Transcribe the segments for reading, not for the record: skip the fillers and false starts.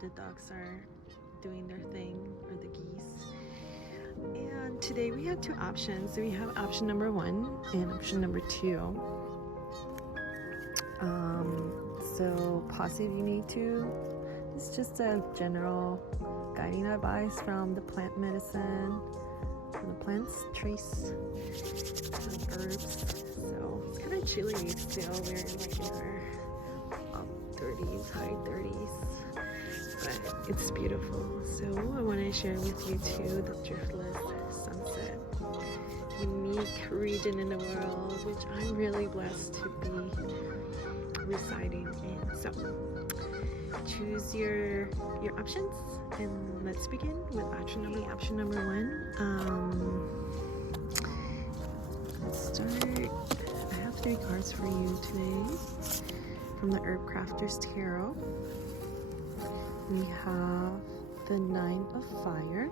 The dogs are doing their thing, or the geese. And today we have two options. We have option number 1 and option number 2. So pause if you need to. It's just a general guiding advice from the plant medicine, from the plants, trees, herbs. So it's kind of chilly still. We're like in our 30s, high 30s, but it's beautiful. So I want to share with you too the Driftless sunset, unique region in the world, which I'm really blessed to be residing in. So choose your options, and let's begin with option number 1. Let's start. I have 3 cards for you today from the Herb Crafter's Tarot. We have the 9 of Fire,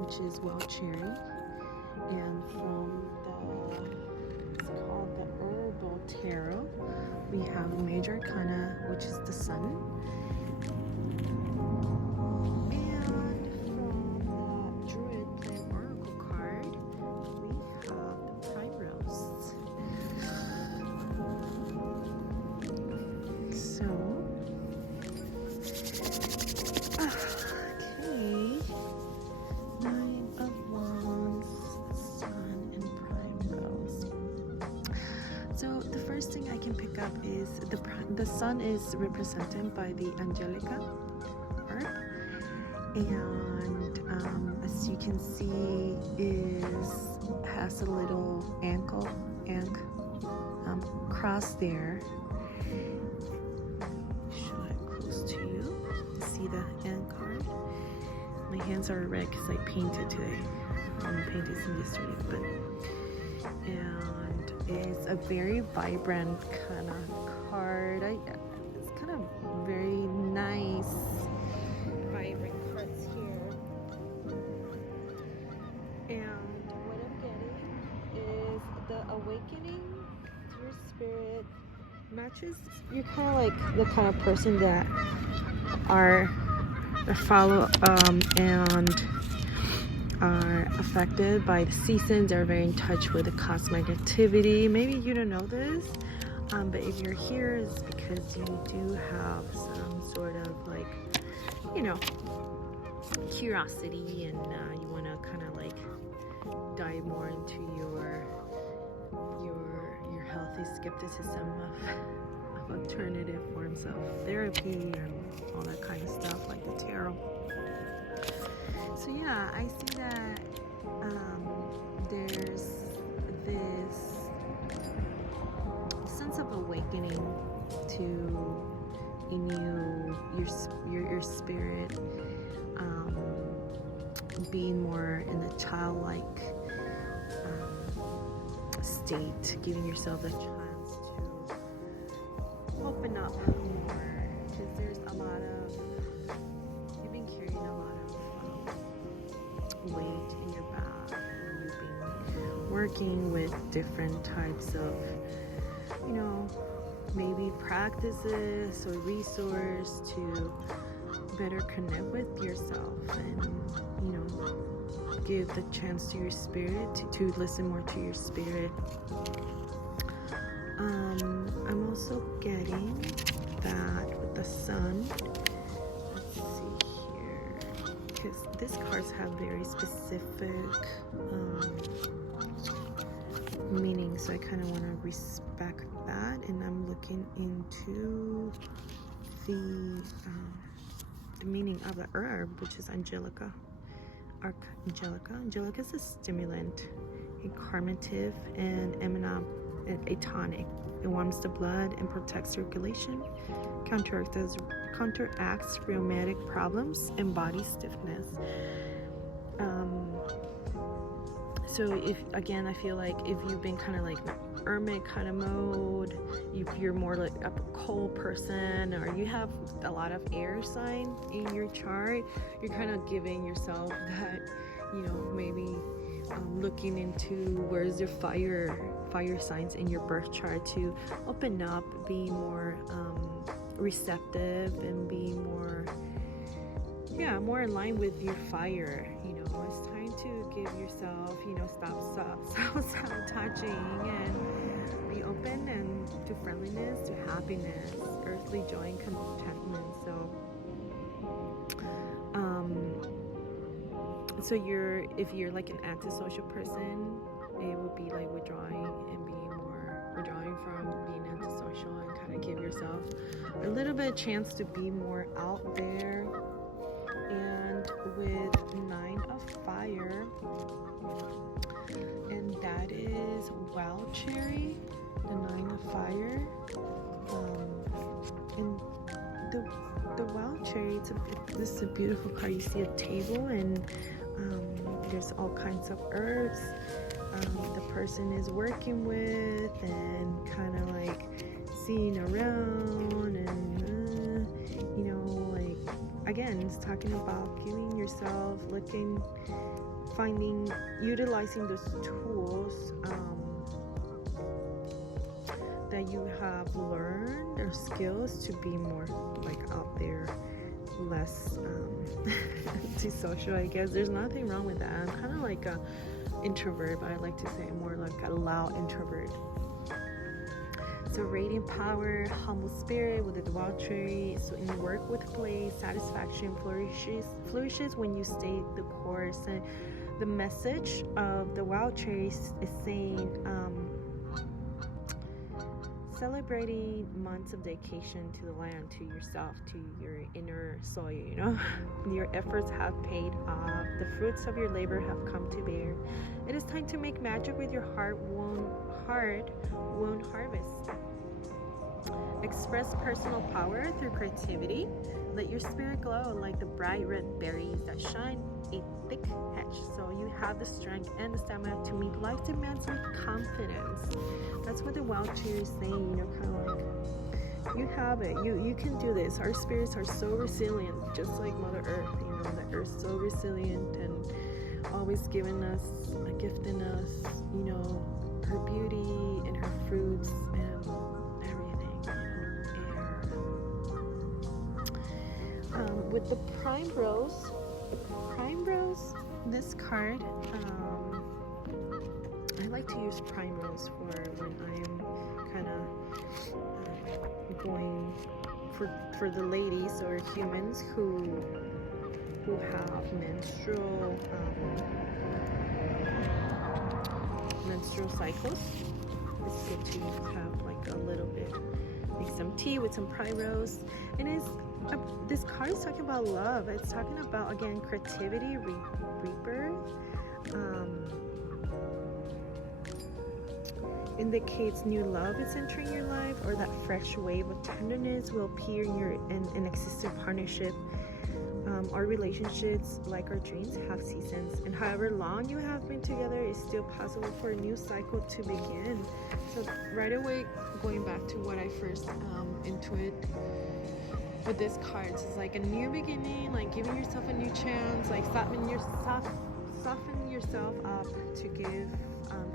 which is wild cherry, and from it's called the Herbal Tarot, we have Major Arcana, which is the Sun, and from the Druid Plant Oracle card, we have the Primrose. So, okay, 9 of Wands, Sun, and Primrose. So the first thing I can pick up is the sun is represented by the Angelica herb, and as you can see, has a little cross there. Show it close to you. See the ant card? My hands are red because I painted today. I painted some yesterday, and it's a very vibrant kind of card. It's kind of very nice, vibrant cards here. And what I'm getting is the awakening to your spirit matches. You're kind of like the kind of person that follow and are affected by the seasons. They're very in touch with the cosmic activity. Maybe you don't know this, but if you're here, it's because you do have some sort of like, curiosity, and you want to kind of like dive more into your healthy skepticism of alternative forms of therapy and all that kind of stuff, like the tarot. So yeah, I see that there's this sense of awakening to your spirit, being more in the childlike state, giving yourself a chance to open up more, because there's you've been carrying a lot of weight in your back. You've been working with different types of, maybe practices or resource to better connect with yourself, and give the chance to your spirit to listen more to your spirit. I'm also getting that with the sun. Let's see here, because these cards have very specific meaning, so I kind of want to respect that, and I'm looking into the meaning of the herb, which is Angelica. Angelica is a stimulant, a carminative, and a tonic. It warms the blood and protects circulation, counteracts rheumatic problems and body stiffness. So I feel like if you've been kind of like hermit kind of mode, if you're more like a cold person, or you have a lot of air sign in your chart, you're kind of giving yourself that, maybe looking into where's your fire signs in your birth chart to open up, be more receptive and be more in line with your fire. It's time to give yourself, stop sabotaging and be open and to friendliness, to happiness, earthly joy and contentment. So if you're like an antisocial person, it will be like withdrawing from being antisocial, and kind of give yourself a little bit of chance to be more out there. And with 9 of Fire, and that is Wild Cherry, the 9 of Fire. And the Wild Cherry, this is a beautiful card. You see a table, and there's all kinds of herbs the person is working with, and kind of like seeing around, and again, it's talking about giving yourself, utilizing those tools that you have learned, or skills, to be more like out there, less antisocial, I guess. There's nothing wrong with that. I'm kind of like a introvert, but I like to say more like a loud introvert. So radiant power, humble spirit with the Wild Cherry. So in work, with play, satisfaction flourishes when you stay the course. And the message of the Wild Cherry is saying, celebrating months of dedication to the land, to yourself, to your inner soul. Your efforts have paid off. The fruits of your labor have come to bear. It is time to make magic with your hard-won harvest. Express personal power through creativity. Let your spirit glow like the bright red berries that shine a thick hedge. So you have the strength and the stamina to meet life demands with confidence. That's what the Wild Cherry is saying, kind of like, you have it. You can do this. Our spirits are so resilient, just like Mother Earth. The Earth's so resilient and always giving us, gifting us, her beauty and her fruits and everything, air. With the Prime Rose, this card, I like to use Prime Rose for when I'm kind of going for the ladies or humans who have menstrual cycles. It's good to have like a little bit, like some tea with some Prime Rose. And this card is talking about love. It's talking about, again, creativity, rebirth. Indicates new love is entering your life, or that fresh wave of tenderness will appear in an existing partnership. Our relationships, like our dreams, have seasons, and however long you have been together, it's still possible for a new cycle to begin. So right away, going back to what I first intuit with this card, it's like a new beginning, like giving yourself a new chance, like soften yourself up to give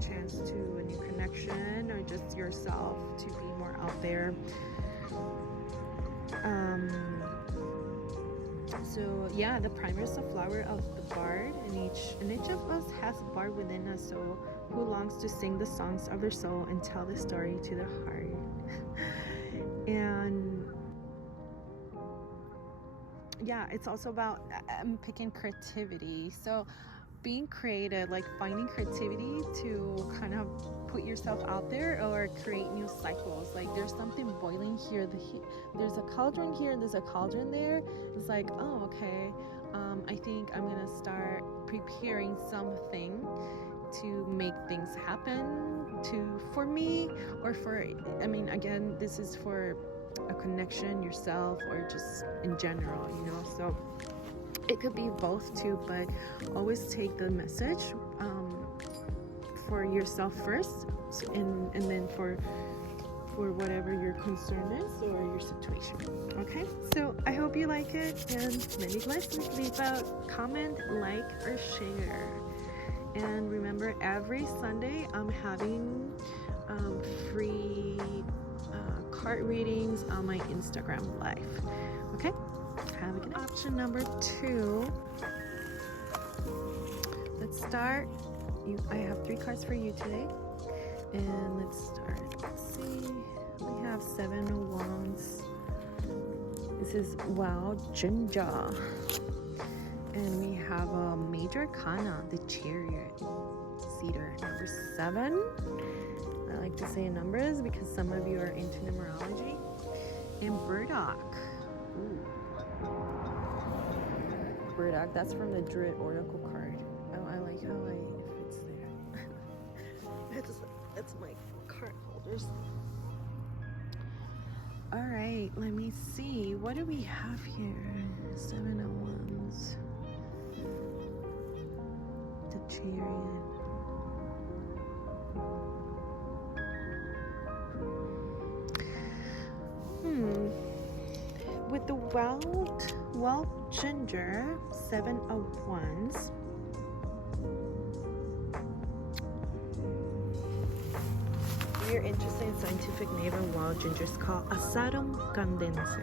chance to a new connection, or just yourself to be more out there. So yeah, the primer is the flower of the bard, and each of us has a bard within us, so who longs to sing the songs of their soul and tell the story to the heart. And yeah, it's also about picking creativity. So being creative, like finding creativity to kind of put yourself out there or create new cycles. Like there's something boiling here, there's a cauldron here, there's a cauldron there. It's like, oh, okay, I think I'm gonna start preparing something to make things happen for me, or again, this is for a connection, yourself, or just in general, so it could be both too, but always take the message for yourself first, and then for whatever your concern is or your situation. Okay, so I hope you like it, and many blessings. Leave a comment, like, or share. And remember, every Sunday I'm having free card readings on my Instagram live. Okay, have a good night. Option number 2. Let's start. I have 3 cards for you today, and let's start. Let's see. We have 7 of Wands. This is Wild Ginger. And we have a major arcana, the Chariot, Cedar, number 7. I like to say numbers because some of you are into numerology. And Burdock. Ooh. Burdock, that's from the Druid Oracle card. I like how it fits there. That's my card holders. All right, let me see. What do we have here? 7 of Wands. The Chariot. With the Wild Ginger, 7 of Wands. If you're interested in scientific name of wild ginger, it's called Asarum candense.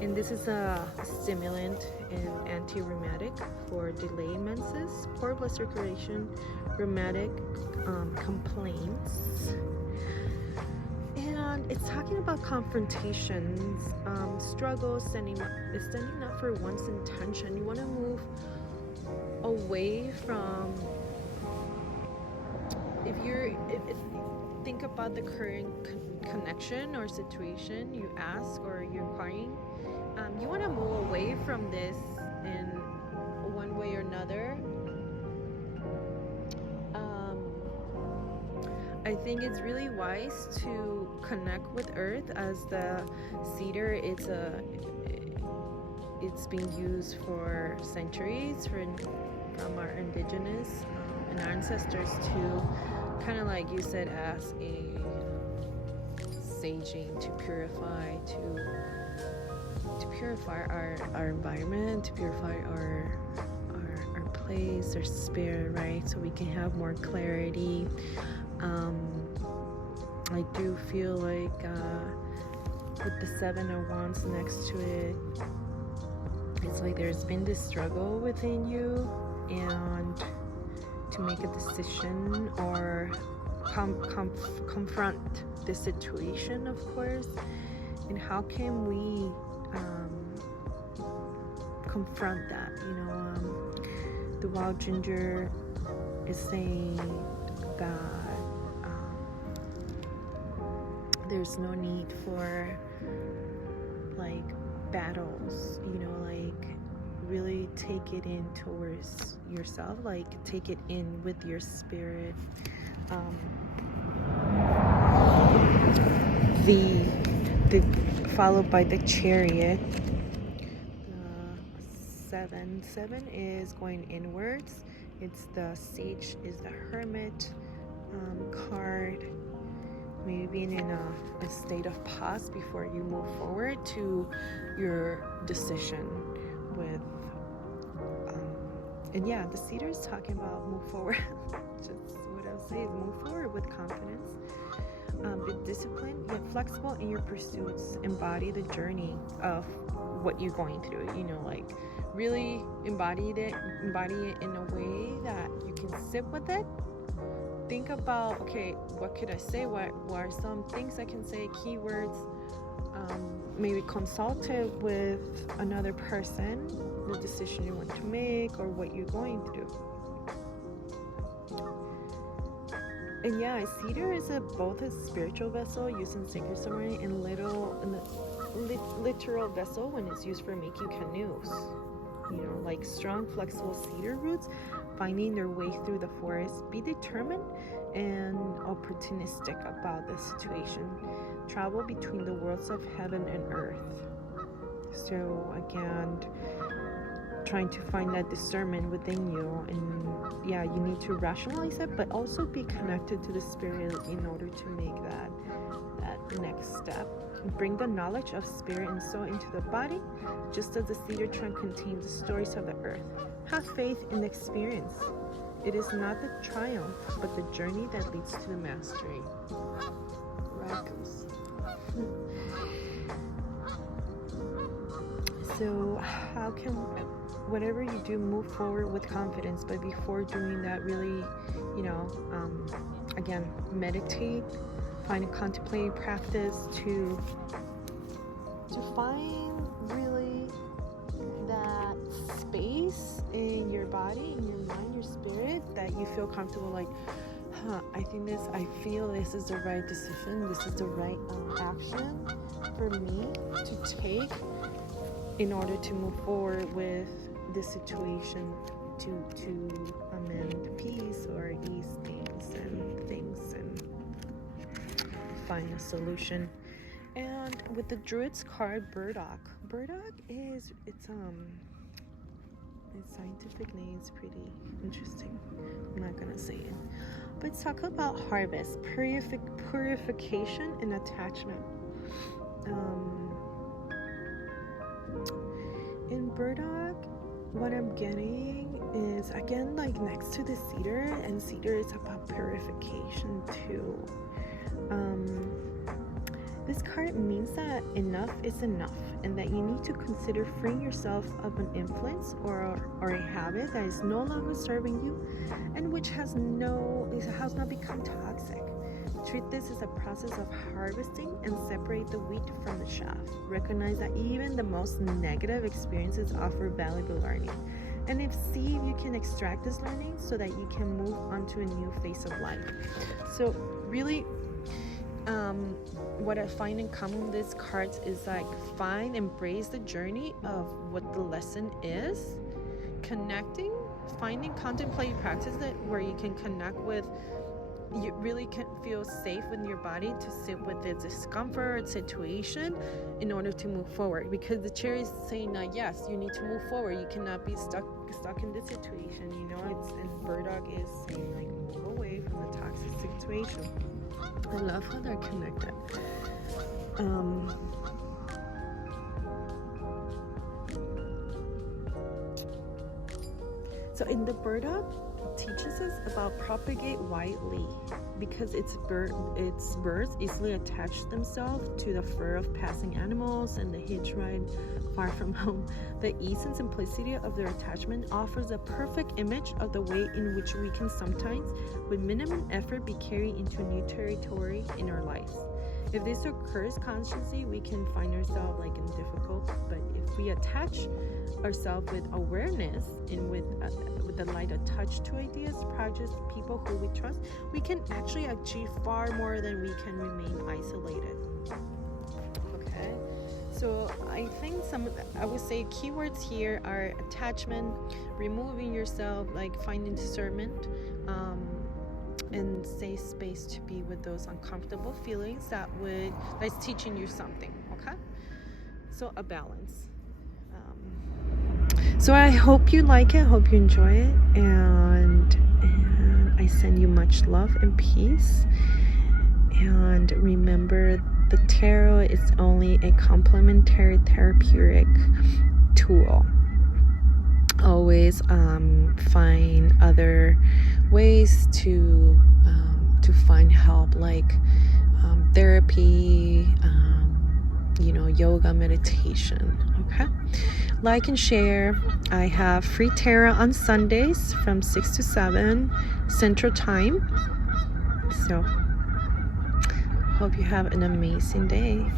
And this is a stimulant and anti-rheumatic for delayed menses, poor blood circulation, rheumatic complaints. And it's talking about confrontations, struggles, standing up for one's intention. You want to move away from, if think about the current connection or situation you ask or you're inquiring, you want to move away from this in one way or another. I think it's really wise to connect with Earth, as the cedar. It's been used for centuries from our indigenous and our ancestors to kind of, like you said, as a saging to purify our environment, to purify our place, our spirit, right? So we can have more clarity. I do feel like with the 7 of Wands next to it, it's like there's been this struggle within you, and to make a decision or confront the situation, of course. And how can we confront that? The Wild Ginger is saying that there's no need for like battles, like really take it in towards yourself, like take it in with your spirit. The followed by the Chariot. The 7 is going inwards. It's the Sage is the Hermit card. Maybe being in a state of pause before you move forward to your decision with and yeah, the cedar is talking about move forward. Just what I'll say is move forward with confidence. Be disciplined yet flexible in your pursuits. Embody the journey of what you're going through. Like really embody it in a way that you can sit with it. Think about, okay, what could I say? What are some things I can say? Keywords. Maybe consult it with another person, the decision you want to make or what you're going through. And yeah, cedar is both a spiritual vessel used in sacred ceremony and literal vessel when it's used for making canoes. Like strong, flexible cedar roots finding their way through the forest. Be determined and opportunistic about the situation. Travel between the worlds of heaven and earth. So again, trying to find that discernment within you, and yeah, you need to rationalize it, but also be connected to the spirit in order to make that next step. Bring the knowledge of spirit and soul into the body, just as the cedar trunk contains the stories of the earth. Have faith in the experience. It is not the triumph, but the journey that leads to the mastery. Right, goose. So how can whatever you do, move forward with confidence, but before doing that, really, again, meditate, find a contemplative practice to find really that space in your body, in your mind, your spirit, that you feel comfortable, like, I feel this is the right decision, this is the right action for me to take in order to move forward with this situation, to amend peace or ease things and find a solution. And with the Druid's card, Burdock is its scientific name is pretty interesting. I'm not gonna say it, but it's talk about harvest, purification, and attachment. In Burdock, what I'm getting is, again, like next to the cedar, and cedar is about purification too. This card means that enough is enough, and that you need to consider freeing yourself of an influence or a habit that is no longer serving you, and which has not become toxic. Treat this as a process of harvesting and separate the wheat from the chaff. Recognize that even the most negative experiences offer valuable learning, and see if you can extract this learning so that you can move on to a new phase of life. So really, what I find in common with these cards is like, embrace the journey of what the lesson is, connecting, finding contemplative practice where you can connect with, you really can feel safe with your body to sit with the discomfort situation in order to move forward, because the chair is saying that yes, you need to move forward, you cannot be stuck in this situation, and Burdock is saying like, move away from the toxic situation. I love how they're connected. So in the Burdock, it teaches us about propagate widely, because its birds easily attach themselves to the fur of passing animals and the hitch ride far from home. The ease and simplicity of their attachment offers a perfect image of the way in which we can sometimes, with minimum effort, be carried into new territory in our lives. If this occurs consciously, we can find ourselves like in difficult, but if we attach ourselves with awareness and with the light of touch to ideas, projects, people who we trust, we can actually achieve far more than we can remain isolated. Okay, so I think I would say keywords here are attachment, removing yourself, like finding discernment, and safe space to be with those uncomfortable feelings that's teaching you something. Okay, so a balance. So I hope you like it, hope you enjoy it, and I send you much love and peace. And remember, the tarot is only a complementary therapeutic tool. Always find other ways to find help, like therapy, yoga, meditation. Okay, like and share. I have free tarot on Sundays from 6 to 7 Central Time. So hope you have an amazing day.